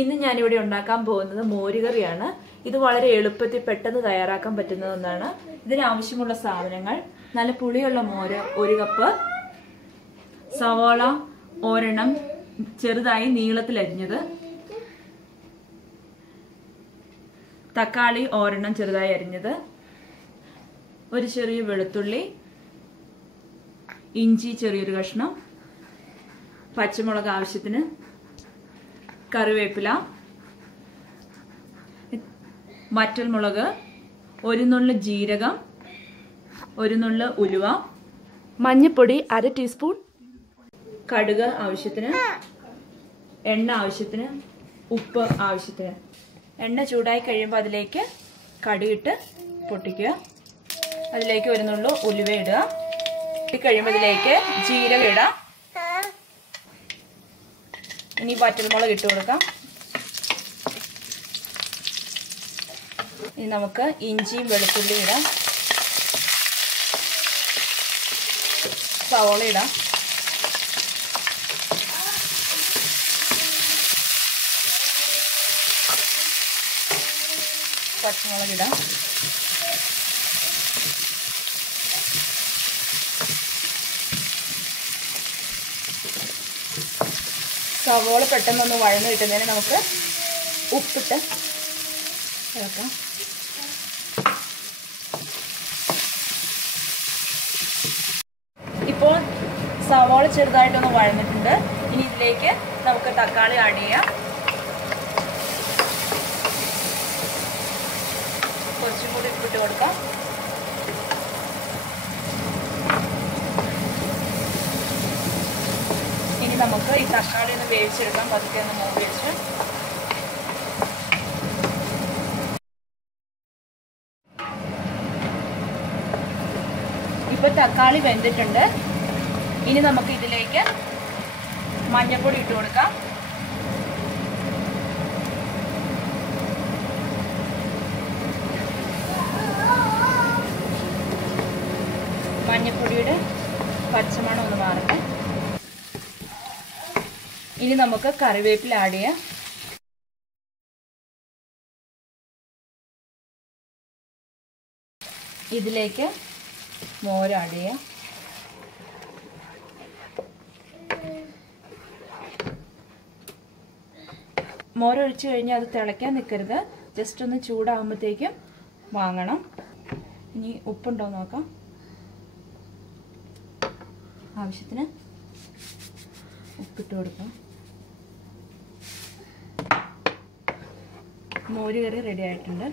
ഇന്ന് ഞാനിവിടെ ഉണ്ടാക്കാൻ പോകുന്നത് മോരുകറിയാണ്. ഇത് വളരെ എളുപ്പത്തിൽ പെട്ടെന്ന് തയ്യാറാക്കാൻ പറ്റുന്ന ഒന്നാണ്. ഇതിനാവശ്യമുള്ള സാധനങ്ങൾ: നല്ല പുളിയുള്ള മോര് 1 കപ്പ്, സവാള ഒരെണ്ണം ചെറുതായി നീളത്തിൽ അരിഞ്ഞത്, തക്കാളി ഒരെണ്ണം ചെറുതായി അരിഞ്ഞത്, ഒരു ചെറിയ വെളുത്തുള്ളി, ഇഞ്ചി ചെറിയൊരു കഷ്ണം, പച്ചമുളക് ആവശ്യത്തിന്, കറിവേപ്പില, വറ്റൽമുളക്, 1 നുള്ള് ജീരകം, 1 നുള്ള് ഉലുവ, മഞ്ഞൾപ്പൊടി 1/2 ടീസ്പൂൺ, കടുക് ആവശ്യത്തിന്, എണ്ണ ആവശ്യത്തിന്, ഉപ്പ് ആവശ്യത്തിന്. എണ്ണ ചൂടായി കഴിയുമ്പോൾ അതിലേക്ക് കടുകിട്ട് പൊട്ടിക്കുക. അതിലേക്ക് 1 നുള്ള് ഉലുവ ഇടുക. കഴിയുമ്പോൾ ഇതിലേക്ക് ജീരകം ഇടാം. ഇനി വറ്റൽമുളക് ഇട്ട് കൊടുക്കാം. ഇനി നമുക്ക് ഇഞ്ചിയും വെളുത്തുള്ളിയും ഇടാം. സവാള ഇടാം. പച്ചമുളക് ഇടാം. സവാള പെട്ടെന്നൊന്ന് വഴന്ന് കിട്ടുന്നതിന് നമുക്ക് ഉപ്പിട്ട് ഇളക്കാം. ഇപ്പോൾ സവാള ചെറുതായിട്ടൊന്ന് വഴന്നിട്ടുണ്ട്. ഇനി ഇതിലേക്ക് നമുക്ക് തക്കാളി ആഡ് ചെയ്യാം. കുറച്ചും കൂടി ഉപ്പിട്ട് കൊടുക്കാം. ഇനി നമുക്ക് ഈ തക്കാളി ഒന്ന് വേവിച്ചെടുക്കാം. പതുക്കെ ഒന്ന് മൂടി വെച്ച്. ഇപ്പോൾ തക്കാളി വെന്തിട്ടുണ്ട്. ഇനി നമുക്ക് ഇതിലേക്ക് മഞ്ഞൾപ്പൊടി ഇട്ട് കൊടുക്കാം. മഞ്ഞൾപ്പൊടിയുടെ പച്ചമണം ഒന്ന് മാറട്ടെ. ഇനി നമുക്ക് കറിവേപ്പില ആഡ് ചെയ്യാം. ഇതിലേക്ക് മോര് ആഡ് ചെയ്യാം. മോരൊഴിച്ച് കഴിഞ്ഞാൽ അത് തിളയ്ക്കാൻ നിൽക്കരുത്. ജസ്റ്റ് ഒന്ന് ചൂടാകുമ്പോഴത്തേക്കും വാങ്ങണം. ഇനി ഉപ്പുണ്ടോ നോക്കാം. ആവശ്യത്തിന് ഉപ്പിട്ട് കൊടുക്കാം. മോര് കറി റെഡി ആയിട്ടുണ്ട്.